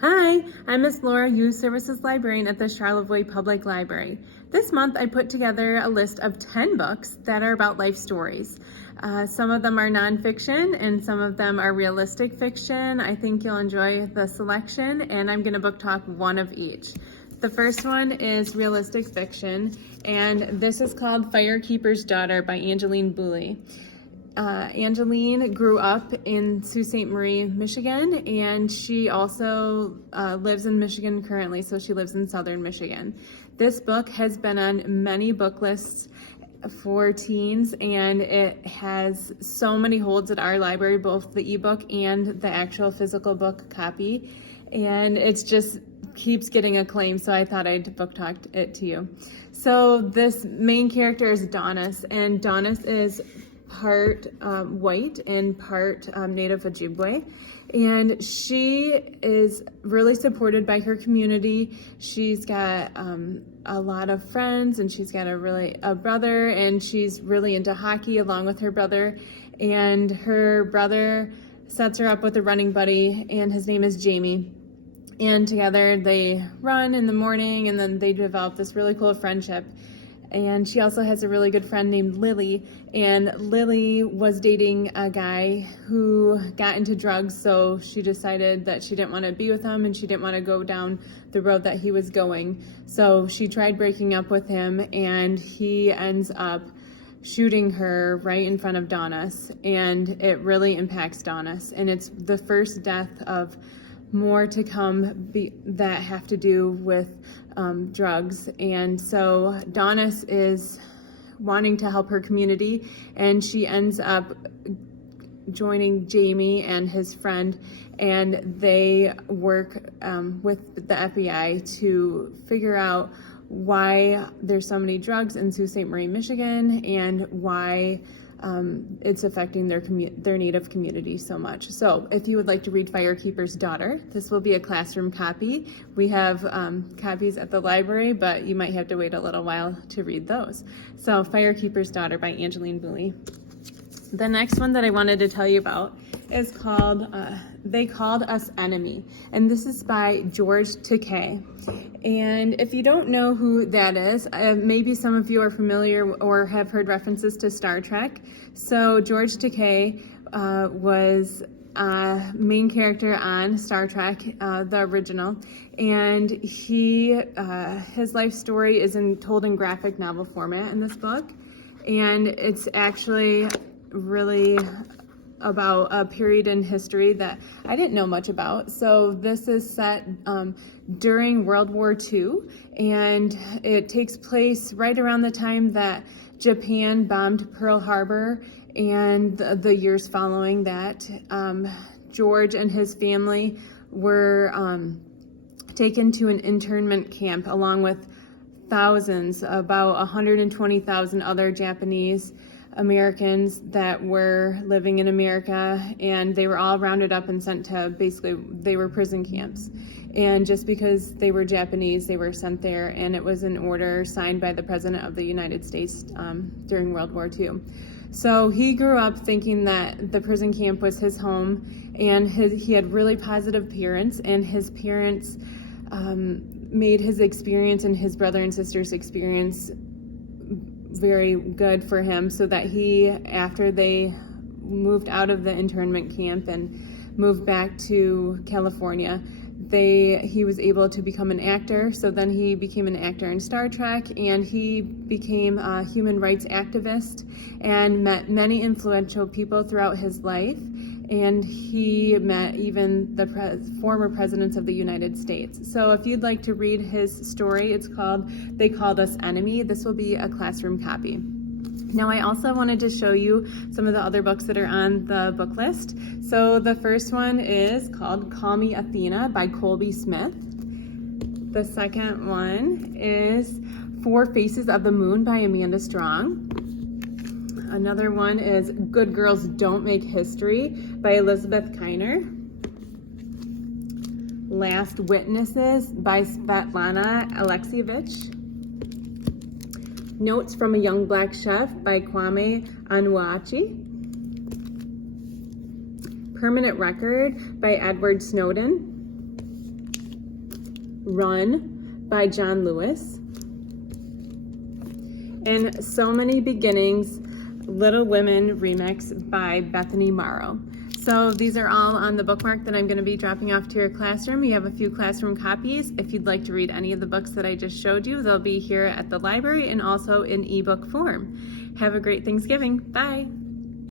Hi, I'm Miss Laura, Youth Services Librarian at the Charlevoix Public Library. This month I put together a list of 10 books that are about life stories. Some of them are nonfiction and some of them are realistic fiction. I think you'll enjoy the selection, and I'm going to book talk one of each. The first one is realistic fiction, and this is called Firekeepers Daughter by Angeline Boulley. Angeline grew up in Sault Ste. Marie, Michigan, and she also lives in Michigan currently, so she lives in southern Michigan. This book has been on many book lists for teens, and it has so many holds at our library, both the ebook and the actual physical book copy, and it's just keeps getting acclaim, so I thought I'd book talk it to you. So this main character is Donis, and Donis is part white and part native Ojibwe, and she is really supported by her community. She's got a lot of friends, and she's got a brother, and she's really into hockey along with her brother, and her brother sets her up with a running buddy, and his name is Jamie, and together they run in the morning, and then they develop this really cool friendship. And she also has a really good friend named Lily, and Lily was dating a guy who got into drugs, so she decided that she didn't want to be with him and she didn't want to go down the road that he was going. So she tried breaking up with him, and he ends up shooting her right in front of Donis, and it really impacts Donis, and it's the first death of more to come that have to do with drugs. And so Donis is wanting to help her community, and she ends up joining Jamie and his friend, and they work with the FBI to figure out why there's so many drugs in Sault Ste. Marie, Michigan, and why it's affecting their native community so much. So if you would like to read Firekeepers Daughter, this will be a classroom copy. We have copies at the library, but you might have to wait a little while to read those. So Firekeepers Daughter by Angeline Boulley. The next one that I wanted to tell you about is called They Called Us Enemy, and this is by George Takei. And if you don't know who that is, maybe some of you are familiar or have heard references to Star Trek. So George Takei was a main character on Star Trek, the original, and his life story is told in graphic novel format in this book, and it's actually really about a period in history that I didn't know much about. So this is set during World War II, and it takes place right around the time that Japan bombed Pearl Harbor and the years following that. George and his family were taken to an internment camp along with thousands, about 120,000 other Japanese Americans that were living in America, and they were all rounded up and sent to they were prison camps. And just because they were Japanese, they were sent there, and it was an order signed by the President of the United States during World War II. So he grew up thinking that the prison camp was his home, and he had really positive parents, and his parents made his experience and his brother and sister's experience very good for him, so that after they moved out of the internment camp and moved back to California, he was able to become an actor. So then he became an actor in Star Trek, and he became a human rights activist and met many influential people throughout his life. And he met even the former presidents of the United States. So if you'd like to read his story, it's called They Called Us Enemy. This will be a classroom copy. Now I also wanted to show you some of the other books that are on the book list. So the first one is called Call Me Athena by Colby Smith. The second one is Four Faces of the Moon by Amanda Strong. Another one is Good Girls Don't Make History by Elizabeth Kiner. Last Witnesses by Svetlana Alexievich. Notes from a Young Black Chef by Kwame Onwuachi. Permanent Record by Edward Snowden. Run by John Lewis, and So Many Beginnings, Little Women remix by Bethany Morrow. So these are all on the bookmark that I'm going to be dropping off to your classroom. You have a few classroom copies. If you'd like to read any of the books that I just showed you, they'll be here at the library and also in ebook form. Have a great Thanksgiving. Bye.